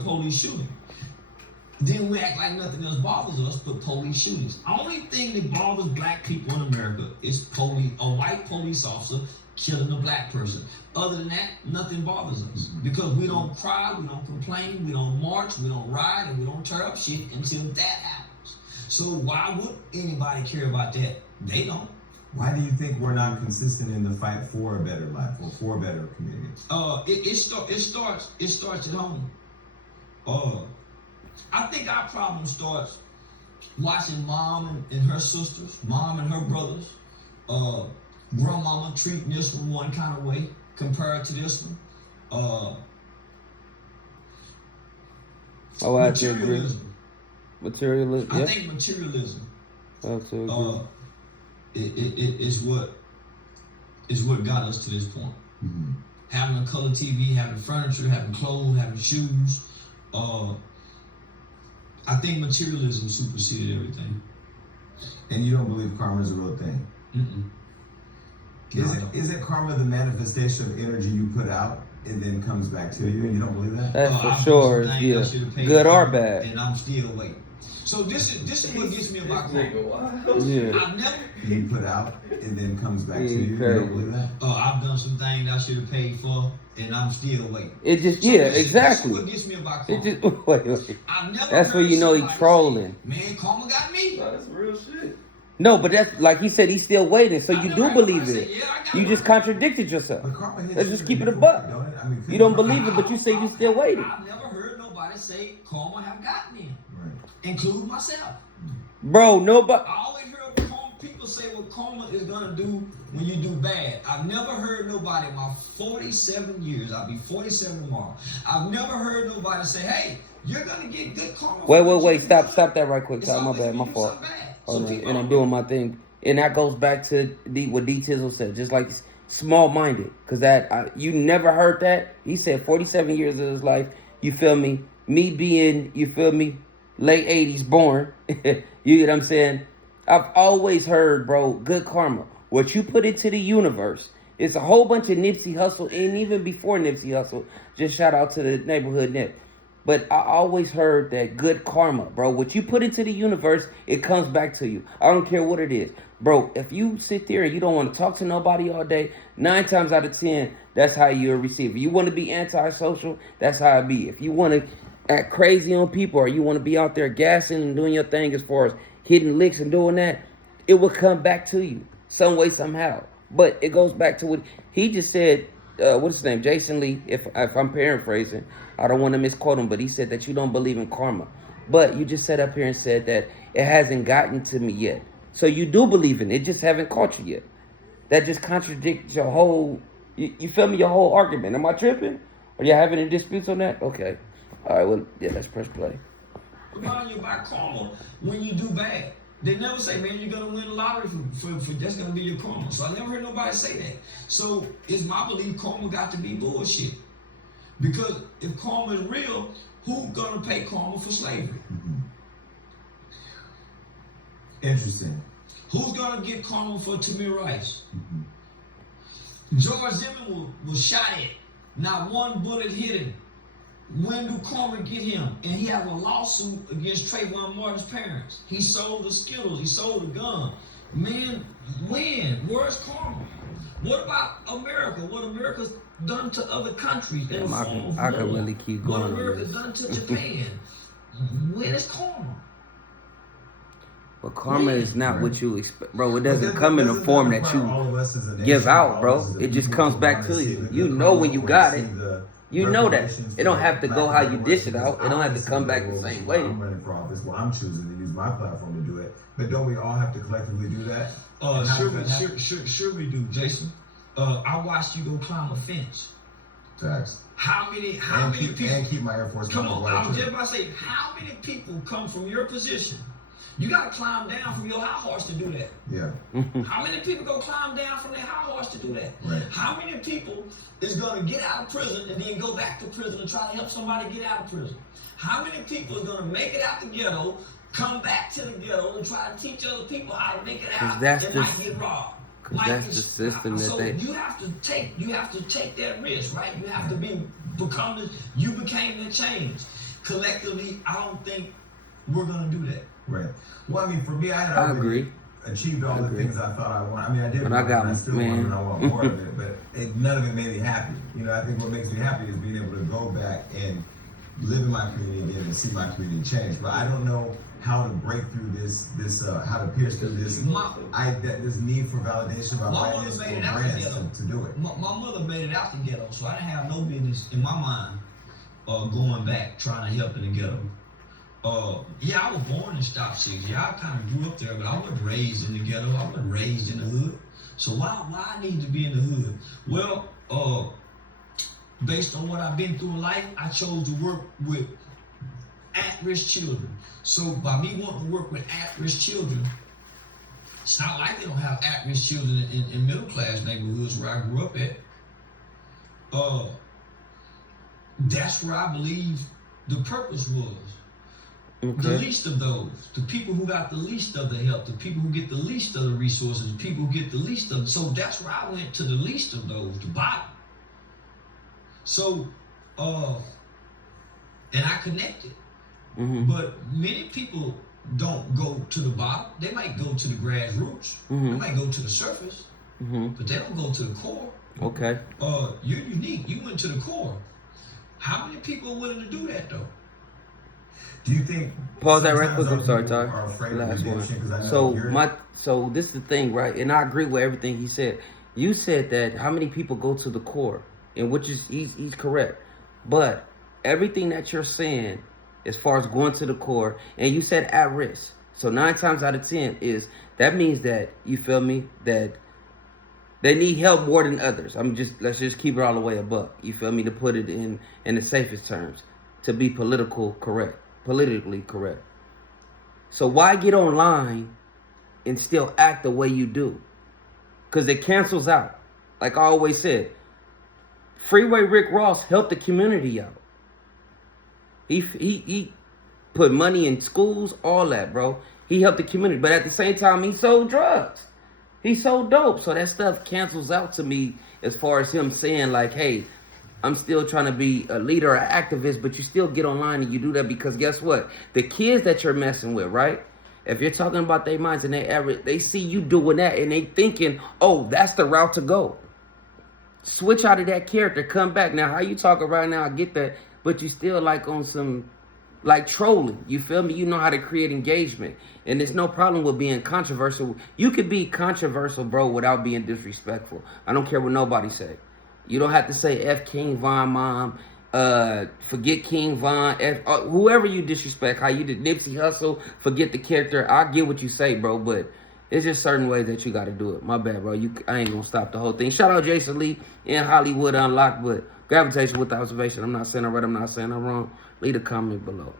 police shooting. Then we act like nothing else bothers us but police shootings. Only thing that bothers black people in America is a white police officer killing a black person. Other than that, nothing bothers us. Because we don't cry, we don't complain, we don't march, we don't ride, and we don't tear up shit until that happens. So why would anybody care about that? They don't. Why do you think we're not consistent in the fight for a better life or for a better community? It starts at home. I think our problem starts watching mom and her sisters, mom and her brothers, grandmama treating this one kind of way compared to this one. I have to agree. Materialism. I think materialism. I have to agree. Is what got us to this point. Mm-hmm. Having a color TV, having furniture, having clothes, having shoes. I think materialism superseded everything. And you don't believe karma is a real thing? Mm-mm. Isn't karma the manifestation of energy you put out and then comes back to you, and you don't believe that? That's for sure, yeah. Good or bad. And I'm still waiting. So this is what gets me about karma. Yeah. I've never... You put out and then comes back to you. You don't believe that? I've done some things I should have paid for, and I'm still waiting. It just, So exactly. This is what gets me about karma. It just, wait. I've never That's where heard you know he's somebody trolling. say, man, karma got me. That's real shit. No, but that's like he said, he's still waiting. So I you never do heard believe nobody it. say, yeah, I got You just it. contradicted yourself. But karma hits Let's you just in keep it a different buck. way, don't it? I mean, You don't believe it, but you say you still waiting. I've never heard nobody say karma have got me, Right. including myself. Bro, nobody. I always heard people say what karma is gonna do when you do bad. I've never heard nobody in my 47 years, I'll be 47 tomorrow. I've never heard nobody say, hey, you're gonna get good karma. Wait, stop that right quick. It's My always bad, my when you do fault. something bad. Hold on, people and I'm don't doing my thing. And that goes back to what D Tizzle said, just like small-minded. Because you never heard that. He said 47 years of his life, you feel me? Me being, you feel me, late 80s born, you get what I'm saying? I've always heard, bro, good karma. What you put into the universe, it's a whole bunch of Nipsey Hussle, and even before Nipsey Hussle, just shout out to the neighborhood Nip. But I always heard that good karma, bro. What you put into the universe, it comes back to you. I don't care what it is. Bro, if you sit there and you don't want to talk to nobody all day, 9 times out of 10, that's how you'll receive it. You want to be antisocial, that's how it be. If you want to act crazy on people or you want to be out there gassing and doing your thing as far as hitting licks and doing that, it will come back to you some way, somehow. But it goes back to what he just said. What's his name? Jason Lee, if I'm paraphrasing. I don't want to misquote him, but he said that you don't believe in karma. But you just sat up here and said that it hasn't gotten to me yet. So you do believe in it, just haven't caught you yet. That just contradicts your whole, you feel me, your whole argument. Am I tripping? Are you having any disputes on that? Okay. All right, well, yeah, let's press play. Remind you about karma when you do bad. They never say, man, you're gonna win the lottery for that's gonna be your karma. So I never heard nobody say that. So it's my belief karma got to be bullshit. Because if karma is real, who's gonna pay karma for slavery? Mm-hmm. Interesting. Who's gonna get karma for Tamir Rice? Mm-hmm. George Zimmerman was shot at. Not one bullet hit him. When do karma get him? And he have a lawsuit against Trayvon Martin's parents. He sold the Skittles. He sold the gun. Man, when? Where's karma? What about America? What America's done to other countries? In the form of I can war? really keep What going. America's done to Japan? When is karma? But karma is not what you expect, bro. It doesn't But come in the doesn't form that that require you all of us as a nation, give out, all bro. of us as a It just people comes to back wanna to see you. the You good know karma when you or got see it. the You know that. reparations It don't for have to go black how you people dish it because out. It don't have to I come back the see same when way. I'm running for office, well, I'm choosing to use my platform to do it. But don't we all have to collectively do that? Sure we do, Jason. I watched you go climb a fence. Facts. How many people? And keep my Air Force Come on, I was just too. about to say, how many people come from your position? You gotta climb down from your high horse to do that. Yeah. How many people go climb down from their high horse to do that? Right. How many people is gonna get out of prison and then go back to prison and try to help somebody get out of prison? How many people is gonna make it out the ghetto, come back to the ghetto and try to teach other people how to make it out and might get robbed? That's the system that so they. you have to take that risk, right? You have to become you became the change. collectively, I don't think we're gonna do that. Right. Well, I mean, for me, I had I already agree. achieved all the things I thought I wanted. I mean, I did But want I got it, and I still man. want it, and I want more of it, but none of it made me happy. You know, I think what makes me happy is being able to go back and live in my community again and see my community change. But I don't know how to break through this how to pierce through this this need for validation by My whiteness mother or made it out the brands ghetto. to do it. My mother made it out the ghetto, so I didn't have no business in my mind going back trying to help in the ghetto. Yeah, I was born in Stop Six. Yeah, I kind of grew up there, but I wasn't raised in the ghetto. I wasn't raised in the hood. So why I need to be in the hood? Well, based on what I've been through in life, I chose to work with at-risk children. So by me wanting to work with at-risk children, it's not like they don't have at-risk children in middle-class neighborhoods where I grew up at. That's where I believe the purpose was. Okay. The least of those, the people who got the least of the help, the people who get the least of the resources, the people who get the least of. So that's where I went, to the least of those, the bottom. So, and I connected. Mm-hmm. But many people don't go to the bottom. They might go to the grassroots. Mm-hmm. They might go to the surface, Mm-hmm. but they don't go to the core. Okay. You're unique. You went to the core. How many people are willing to do that though? Do you think? Pause that right sometimes quick. I'm sorry, people Ty. are afraid of Last redemption? 'Cause I one. know So this is the thing, right? And I agree with everything he said. You said that how many people go to the core, and which is he's correct. But everything that you're saying, as far as going to the core, and you said at risk. So 9 times out of 10 is that means that you feel me that they need help more than others. Let's just keep it all the way above. You feel me, to put it in the safest terms, to be politically correct. So why get online and still act the way you do? Because it cancels out. Like I always said, Freeway Rick Ross helped the community out. He put money in schools, all that, bro. He helped the community, but at the same time, he sold drugs. He sold dope. So that stuff cancels out to me as far as him saying like, hey, I'm still trying to be a leader or activist, but you still get online and you do that because guess what? The kids that you're messing with, right? If you're talking about their minds and they see you doing that and they thinking, oh, that's the route to go. Switch out of that character, come back. Now, how you talking right now, I get that, but you still like on some, like trolling. You feel me? You know how to create engagement. And there's no problem with being controversial. You could be controversial, bro, without being disrespectful. I don't care what nobody say. You don't have to say F King Von Mom, forget King Von, whoever you disrespect, how you did Nipsey Hussle, forget the character. I get what you say, bro, but it's just certain ways that you got to do it. My bad, bro. I ain't going to stop the whole thing. Shout out Jason Lee in Hollywood Unlocked, but gravitation with the observation. I'm not saying I'm right, I'm not saying I'm wrong. Leave a comment below.